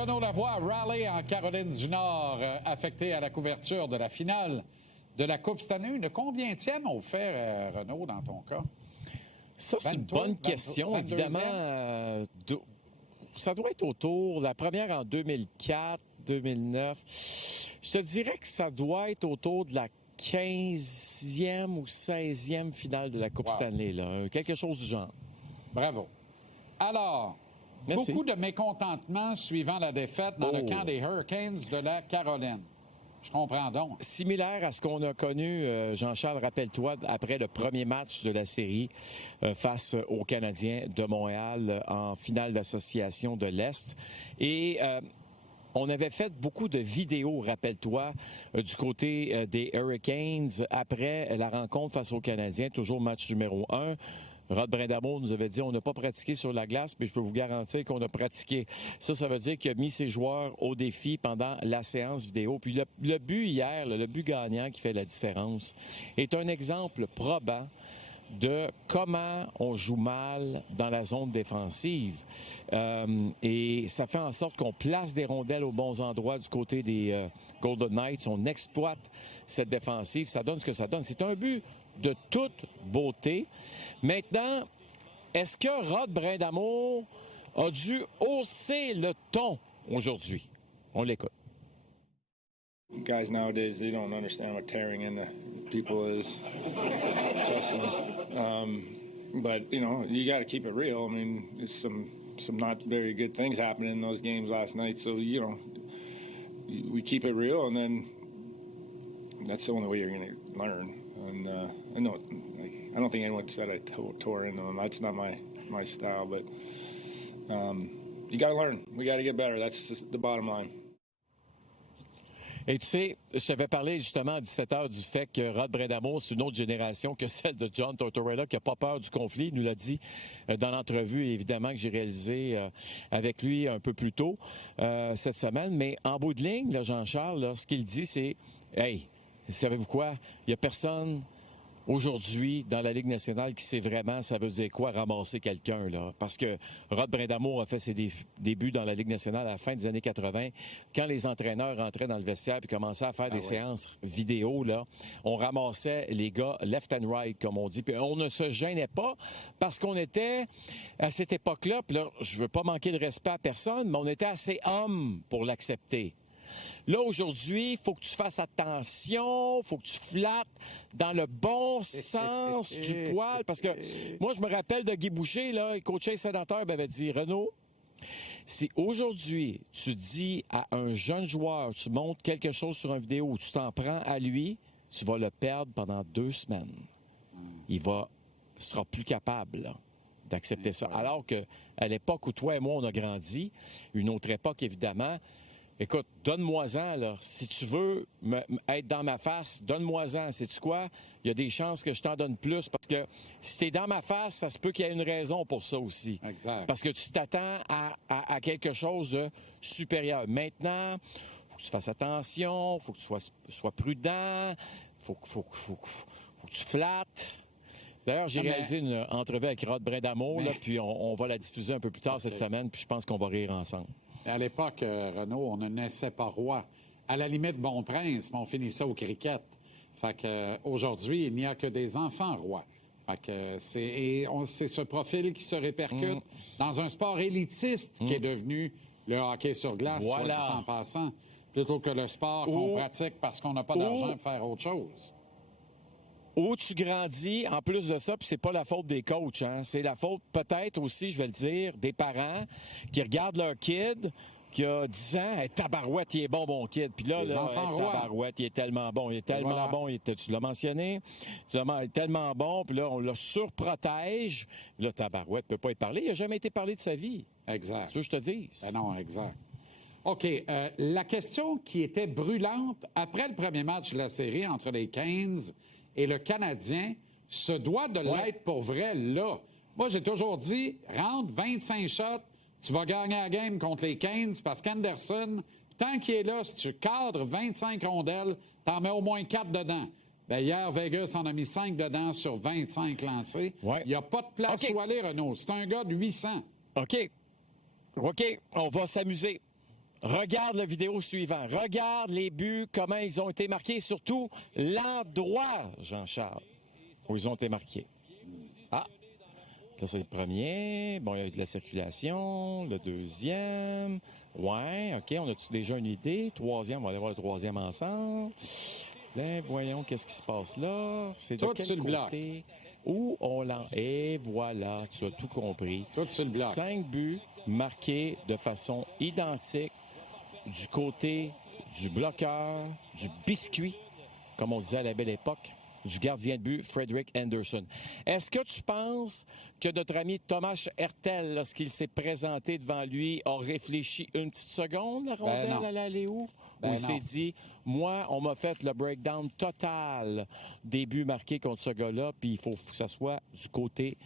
Renaud Lavoie, Raleigh en Caroline du Nord, affecté à la couverture de la finale de la Coupe cette année. Le combientième on fait, Renaud, dans ton cas? Ça, c'est une bonne question. Évidemment, ça doit être autour, la première en 2004, 2009. Je te dirais que ça doit être autour de la 15e ou 16e finale de la Coupe Stanley, là. Quelque chose du genre. Bravo. Alors, merci. Beaucoup de mécontentement suivant la défaite dans le camp des Hurricanes de la Caroline. Je comprends donc. Similaire à ce qu'on a connu, Jean-Charles, rappelle-toi, après le premier match de la série face aux Canadiens de Montréal en finale d'association de l'Est. Et on avait fait beaucoup de vidéos, rappelle-toi, du côté des Hurricanes après la rencontre face aux Canadiens, toujours match numéro 1. Rod Brind'Amour nous avait dit on n'a pas pratiqué sur la glace, mais je peux vous garantir qu'on a pratiqué. Ça veut dire qu'il a mis ses joueurs au défi pendant la séance vidéo. Puis le but hier, le but gagnant qui fait la différence, est un exemple probant de comment on joue mal dans la zone défensive. Et ça fait en sorte qu'on place des rondelles aux bons endroits du côté des Golden Knights. On exploite cette défensive. Ça donne ce que ça donne. C'est un but de toute beauté. Maintenant, est-ce que Rod Brind'Amour a dû hausser le ton aujourd'hui? On l'écoute. Guys nowadays, they don't understand what tearing into people is. Trust me. But, you know, you got to keep it real. I mean, it's some not very good things happening in those games last night. So, you know, we keep it real, and then that's the only way you're going to learn. And I know, I don't think anyone said I tore into them. That's not my style. But you got to learn. We got to get better. That's just the bottom line. Et tu sais, je t'avais parlé justement à 17h du fait que Rod Brind'Amour, c'est une autre génération que celle de John Tortorella, qui n'a pas peur du conflit. Il nous l'a dit dans l'entrevue, évidemment, que j'ai réalisée avec lui un peu plus tôt cette semaine. Mais en bout de ligne, là, Jean-Charles, là, ce qu'il dit, c'est « Hey, savez-vous quoi? Il n'y a personne aujourd'hui dans la Ligue nationale qui sait vraiment ça veut dire quoi ramasser quelqu'un, là. Parce que Rod Brind'Amour a fait ses débuts dans la Ligue nationale à la fin des années 80. Quand les entraîneurs rentraient dans le vestiaire et commençaient à faire des séances vidéo, là, on ramassait les gars left and right, comme on dit. Puis on ne se gênait pas parce qu'on était, à cette époque-là, puis là, je veux pas manquer de respect à personne, mais on était assez hommes pour l'accepter. Là, aujourd'hui, il faut que tu fasses attention, il faut que tu flattes dans le bon sens du poil. Parce que moi, je me rappelle de Guy Boucher, là, il coachait les Sénateurs, m'avait dit, Renaud, si aujourd'hui, tu dis à un jeune joueur, tu montres quelque chose sur une vidéo où tu t'en prends à lui, tu vas le perdre pendant 2 semaines. Il sera plus capable, là, d'accepter ça. Alors qu'à l'époque où toi et moi, on a grandi, une autre époque, évidemment, écoute, donne-moi-en, là. Si tu veux être dans ma face, donne-moi-en. Sais-tu quoi? Il y a des chances que je t'en donne plus parce que si t'es dans ma face, ça se peut qu'il y ait une raison pour ça aussi. Exact. Parce que tu t'attends à quelque chose de supérieur. Maintenant, il faut que tu fasses attention, il faut que tu sois prudent, il faut que tu flattes. D'ailleurs, j'ai réalisé une entrevue avec Rod Brind'Amour, là, puis on va la diffuser un peu plus tard cette semaine, puis je pense qu'on va rire ensemble. À l'époque, Renaud, on ne naissait pas roi. À la limite, bon prince, mais on finissait au cricket. Fait que aujourd'hui, il n'y a que des enfants rois. Fait que c'est ce profil qui se répercute dans un sport élitiste qui est devenu le hockey sur glace, soit dit en passant, plutôt que le sport qu'on pratique parce qu'on n'a pas d'argent pour faire autre chose. Où tu grandis, en plus de ça, puis c'est pas la faute des coachs, hein, c'est la faute peut-être aussi, je vais le dire, des parents qui regardent leur kid qui a 10 ans, hey, tabarouette, il est bon, mon kid. Puis là, tabarouette, il est tellement bon, tu l'as mentionné, il est tellement bon, puis là, on le surprotège. Là, tabarouette peut pas être parlé, il n'a jamais été parlé de sa vie. Exact. C'est ce que je te dis. Ben non, exact. OK, la question qui était brûlante après le premier match de la série entre les Canes et le Canadien se doit de l'être pour vrai, là. Moi, j'ai toujours dit, rentre 25 shots, tu vas gagner la game contre les Canes parce qu'Anderson, tant qu'il est là, si tu cadres 25 rondelles, t'en mets au moins 4 dedans. Bien, hier, Vegas en a mis 5 dedans sur 25 lancés. Il n'y a pas de place où aller, Renaud. C'est un gars de 800. OK, on va s'amuser. Regarde la vidéo suivante. Regarde les buts, comment ils ont été marqués, et surtout l'endroit, Jean-Charles, où ils ont été marqués. Ah, là, c'est le premier. Bon, il y a eu de la circulation. Le deuxième. Ouais, OK, on a déjà une idée. Troisième, on va aller voir le troisième ensemble. Bien, voyons qu'est-ce qui se passe là. C'est de Tout quel sur le côté? Où on l'a... Et voilà, tu as tout compris. Tout sur le bloc. 5 buts marqués de façon identique du côté du bloqueur, du biscuit, comme on disait à la belle époque, du gardien de but, Frederick Anderson. Est-ce que tu penses que notre ami Thomas Hertel, lorsqu'il s'est présenté devant lui, a réfléchi une petite seconde, la rondelle non. allait aller où? Ben Ou il s'est non. dit, moi, on m'a fait le breakdown total des buts marqués contre ce gars-là, puis il faut que ça soit du côté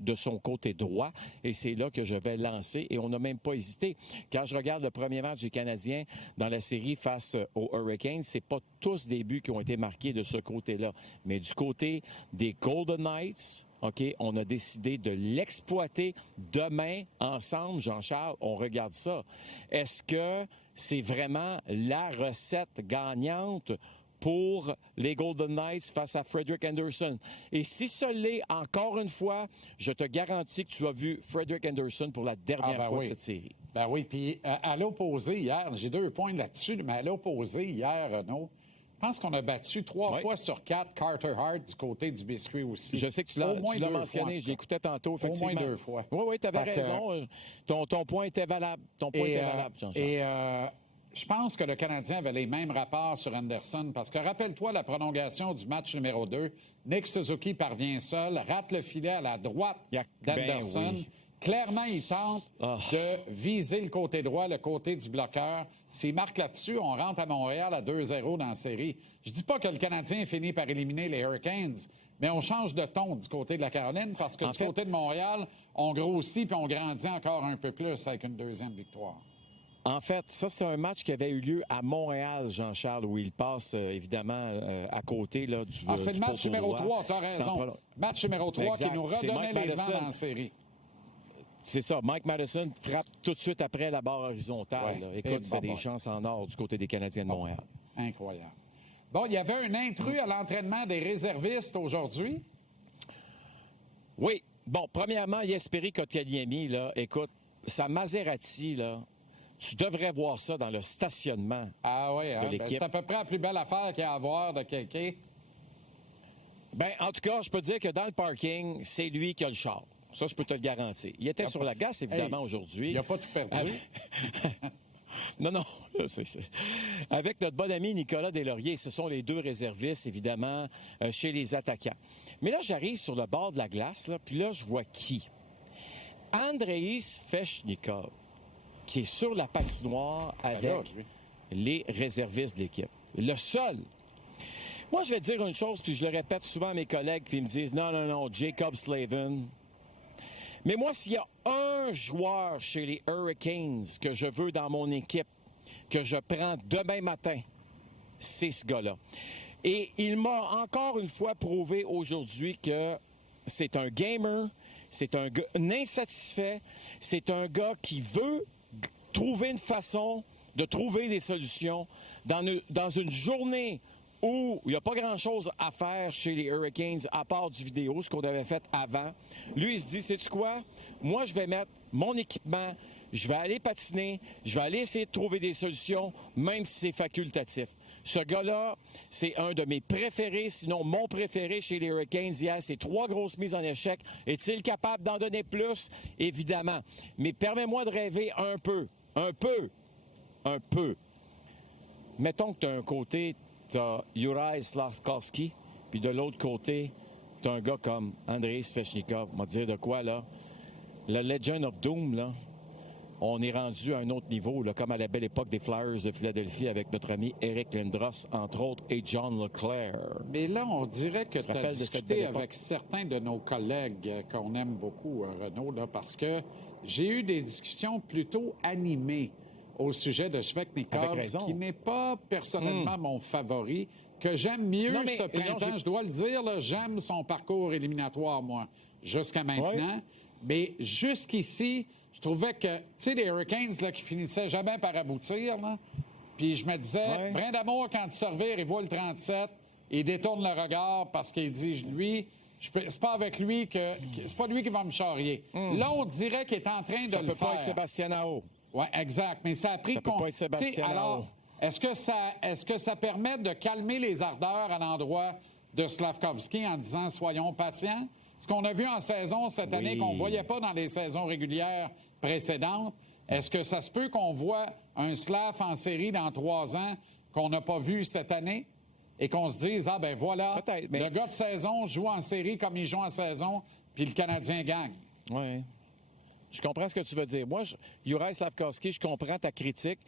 de son côté droit, et c'est là que je vais lancer, et on n'a même pas hésité. Quand je regarde le premier match des Canadiens dans la série face aux Hurricanes, c'est pas tous des buts qui ont été marqués de ce côté-là, mais du côté des Golden Knights, OK, on a décidé de l'exploiter demain ensemble. Jean-Charles, on regarde ça. Est-ce que c'est vraiment la recette gagnante pour les Golden Knights face à Frederick Anderson? Et si ce l'est, encore une fois, je te garantis que tu as vu Frederick Anderson pour la dernière fois de cette série. Ben oui, puis à l'opposé hier, j'ai 2 points là-dessus, mais à l'opposé hier, Renaud, je pense qu'on a battu 3 fois sur 4 Carter Hart du côté du biscuit aussi. Je sais que tu l'as mentionné, je l'écoutais tantôt, effectivement. Au moins 2 fois. Oui, tu avais raison. Ton point était valable. Ton point était valable, Jean-Charles. Et je pense que le Canadien avait les mêmes rapports sur Anderson, parce que rappelle-toi la prolongation du match numéro 2. Nick Suzuki parvient seul, rate le filet à la droite d'Anderson. Oui. Clairement, il tente de viser le côté droit, le côté du bloqueur. S'il marque là-dessus, on rentre à Montréal à 2-0 dans la série. Je dis pas que le Canadien finit par éliminer les Hurricanes, mais on change de ton du côté de la Caroline, parce que côté de Montréal, on grossit puis on grandit encore un peu plus avec une deuxième victoire. En fait, ça, c'est un match qui avait eu lieu à Montréal, Jean-Charles, où il passe, évidemment, à côté là, du c'est le match numéro 3, tu as raison. Match numéro 3 exact. Qui nous redonnait les vents dans la série. C'est ça. Mike Madison frappe tout de suite après la barre horizontale. Ouais. Écoute, c'est des chances en or du côté des Canadiens de Montréal. Incroyable. Bon, il y avait un intrus à l'entraînement des réservistes aujourd'hui. Oui. Bon, premièrement, Jesperi Kotkaniemi, là, écoute, sa Maserati, là, tu devrais voir ça dans le stationnement de l'équipe. C'est à peu près la plus belle affaire qu'il y a à voir de quelqu'un. Ben, en tout cas, je peux te dire que dans le parking, c'est lui qui a le char. Ça, je peux te le garantir. Il était sur la glace, évidemment, aujourd'hui. Il n'a pas tout perdu. Non. Avec notre bon ami Nicolas Deslauriers, ce sont les 2 réservistes, évidemment, chez les attaquants. Mais là, j'arrive sur le bord de la glace, là, puis là, je vois qui? Andrei Svechnikov, qui est sur la patinoire avec les réservistes de l'équipe. Le seul. Moi, je vais te dire une chose, puis je le répète souvent à mes collègues, puis ils me disent, non, Jacob Slavin. Mais moi, s'il y a un joueur chez les Hurricanes que je veux dans mon équipe, que je prends demain matin, c'est ce gars-là. Et il m'a encore une fois prouvé aujourd'hui que c'est un gamer, c'est un gars insatisfait, c'est un gars qui veut trouver une façon de trouver des solutions dans une journée où il n'y a pas grand-chose à faire chez les Hurricanes à part du vidéo, ce qu'on avait fait avant. Lui, il se dit, sais-tu quoi? Moi, je vais mettre mon équipement, je vais aller patiner, je vais aller essayer de trouver des solutions, même si c'est facultatif. Ce gars-là, c'est un de mes préférés, sinon mon préféré chez les Hurricanes hier. C'est 3 grosses mises en échec. Est-il capable d'en donner plus? Évidemment. Mais permets-moi de rêver un peu. Mettons que tu as un côté, tu as Juraj Slafkovský, puis de l'autre côté, tu as un gars comme Andrei Svechnikov. On va dire de quoi, là? Le Legend of Doom, là, on est rendu à un autre niveau, là, comme à la belle époque des Flyers de Philadelphie avec notre ami Eric Lindros, entre autres, et John Leclerc. Mais là, on dirait que tu as discuté avec certains de nos collègues qu'on aime beaucoup, Renaud, là, parce que j'ai eu des discussions plutôt animées au sujet de Svechnikov, qui n'est pas personnellement mon favori, que j'aime mieux ce printemps. Je dois le dire, là, j'aime son parcours éliminatoire, moi, jusqu'à maintenant. Ouais. Mais jusqu'ici, je trouvais que, tu sais, les Hurricanes là, qui finissaient jamais par aboutir, là, puis je me disais, Brindamour, quand il se revire, il voit le 37, il détourne le regard parce qu'il dit, lui, c'est pas avec lui c'est pas lui qui va me charrier. Là, on dirait qu'il est en train de le faire. Ça peut pas être Sébastien Aho. Oui, exact. Mais ça a pris... Ça peut pas être Sébastien alors, Aho. est-ce que ça permet de calmer les ardeurs à l'endroit de Slavkovski en disant, soyons patients? Ce qu'on a vu en saison cette année, qu'on ne voyait pas dans les saisons régulières précédentes, est-ce que ça se peut qu'on voit un Slav en série dans 3 ans qu'on n'a pas vu cette année et qu'on se dise, ah ben voilà, le gars de saison joue en série comme il joue en saison, puis le Canadien gagne? Oui. Je comprends ce que tu veux dire. Moi, Juraj Slavkovski, je comprends ta critique.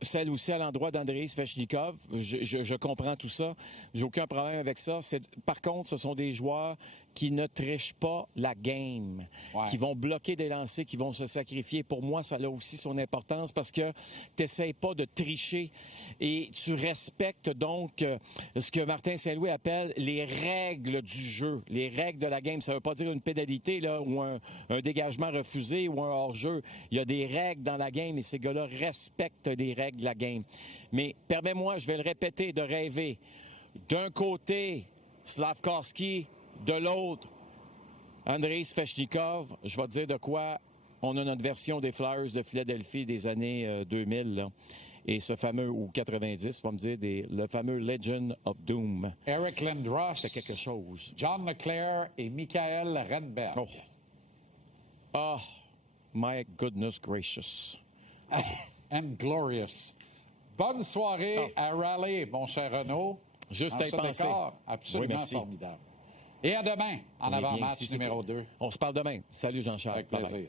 Celle aussi à l'endroit d'Andrei Svechnikov. Je comprends tout ça. J'ai aucun problème avec ça. Par contre, ce sont des joueurs qui ne trichent pas la game, qui vont bloquer des lancers, qui vont se sacrifier. Pour moi, ça a aussi son importance parce que tu n'essayes pas de tricher et tu respectes donc ce que Martin Saint-Louis appelle les règles du jeu, les règles de la game. Ça ne veut pas dire une pénalité là, ou un dégagement refusé ou un hors-jeu. Il y a des règles dans la game et ces gars-là respectent les règles de la game. Mais permets-moi, je vais le répéter, de rêver. D'un côté, Slavkovski, de l'autre, Andrei Svechnikov. Je vais te dire de quoi on a notre version des Flyers de Philadelphie des années 2000. Là. Et ce fameux, ou 90, on va me dire, le fameux Legend of Doom. Eric Lindros. C'était quelque chose. John Leclerc et Michael Renberg. Oh, my goodness gracious. And glorious. Bonne soirée à Raleigh, mon cher Renaud. Juste à y penser. Absolument formidable. Et à demain, en avant-match numéro 2. On se parle demain. Salut Jean-Charles. Avec plaisir. Bye-bye.